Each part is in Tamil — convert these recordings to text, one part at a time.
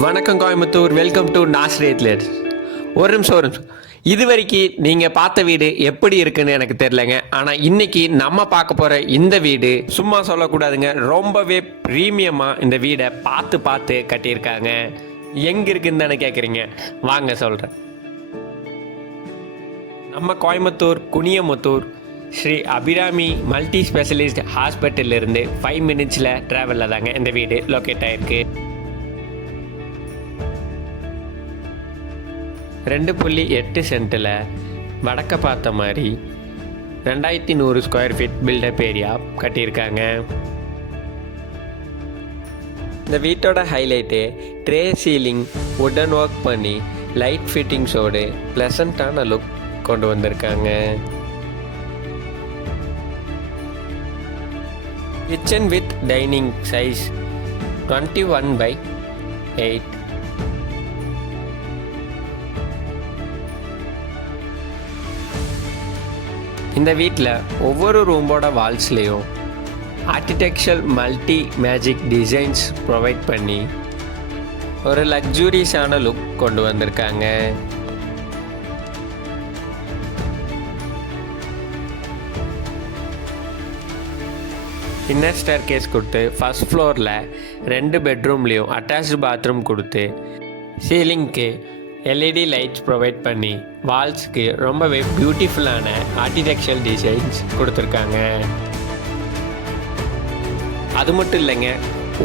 வணக்கம் கோயம்புத்தூர் வெல்கம் டு நாஸ்ரேட்லேட் ஒரு நிமிஷம் ஒரு நிமிஷம். இது வரைக்கும் நீங்கள் பார்த்த வீடு எப்படி இருக்குன்னு எனக்கு தெரிலங்க ஆனால் இன்னைக்கு நம்ம பார்க்க போகிற இந்த வீடு சும்மா சொல்லக்கூடாதுங்க ரொம்பவே ப்ரீமியமாக இந்த வீடை பார்த்து பார்த்து கட்டியிருக்காங்க. எங்கே இருக்குன்னு தானே கேட்குறீங்க வாங்க சொல்கிறேன் நம்ம கோயம்புத்தூர் குனியமுத்தூர் ஸ்ரீ அபிராமி மல்டி ஸ்பெஷலிஸ்ட் ஹாஸ்பிட்டலிருந்து ஃபைவ் மினிட்ஸில் ட்ராவலில் தாங்க இந்த வீடு லொக்கேட் ஆகிருக்கு ரெண்டு புள்ளி எட்டு சென்ட்டில் வடக்க பார்த்த மாதிரி ரெண்டாயிரத்தி நூறு ஸ்கொயர் ஃபீட் பில்டப் ஏரியா கட்டியிருக்காங்க. இந்த வீட்டோட ஹைலைட்டு ட்ரே சீலிங் உடன் ஒர்க் பண்ணி லைட் ஃபிட்டிங்ஸோடு ப்ளசண்ட்டான லுக் கொண்டு வந்திருக்காங்க. Kitchen with dining size twenty one by eight இந்த வீட்டில் ஒவ்வொரு ரூமோட வால்ஸ்லேயும் architecture multi magic designs provide பண்ணி ஒரு லக்ஸூரியஸான லுக் கொண்டு வந்திருக்காங்க. இன்னர் ஸ்டேர் கேஸ் கொடுத்து ஃபஸ்ட் ஃப்ளோரில் ரெண்டு பெட்ரூம்லேயும் அட்டாச்சு பாத்ரூம் கொடுத்து சீலிங்க்கு எல்இடி லைட்ஸ் ப்ரொவைட் பண்ணி வால்ஸ்க்கு ரொம்பவே பியூட்டிஃபுல்லான ஆர்டிடெக்சரல் டிசைன்ஸ் கொடுத்துருக்காங்க. அது மட்டும் இல்லைங்க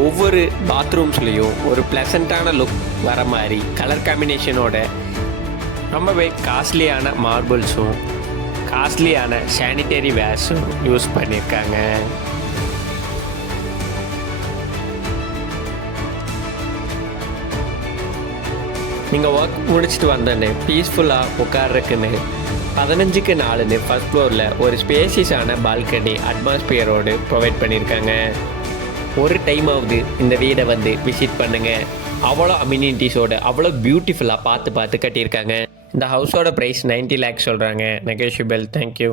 ஒவ்வொரு பாத்ரூம்ஸ்லேயும் ஒரு ப்ளசண்ட்டான லுக் வர மாதிரி கலர் காம்பினேஷனோட ரொம்பவே காஸ்ட்லியான மார்பிள்ஸும் காஸ்ட்லியான சானிடரி வேர்ஸும் யூஸ் பண்ணியிருக்காங்க. நீங்கள் ஒர்க் முடிச்சுட்டு வந்தோன்னு பீஸ்ஃபுல்லாக உட்கார்றதுக்குன்னு பதினஞ்சுக்கு நாலுன்னு ஃபர்ஸ்ட் ஃப்ளோரில் ஒரு ஸ்பேசியஸான பால்கனி அட்மாஸ்பியரோடு ப்ரொவைட் பண்ணியிருக்காங்க. ஒரு டைமாவது இந்த வீடை வந்து விசிட் பண்ணுங்கள் அவ்வளோ அம்யூனிட்டிஸோடு அவ்வளோ பியூட்டிஃபுல்லாக பார்த்து பார்த்து கட்டியிருக்காங்க. இந்த ஹவுஸோட ப்ரைஸ் 90 லேக்ஸ் சொல்கிறாங்க நெகோஷியபிள் தேங்க்யூ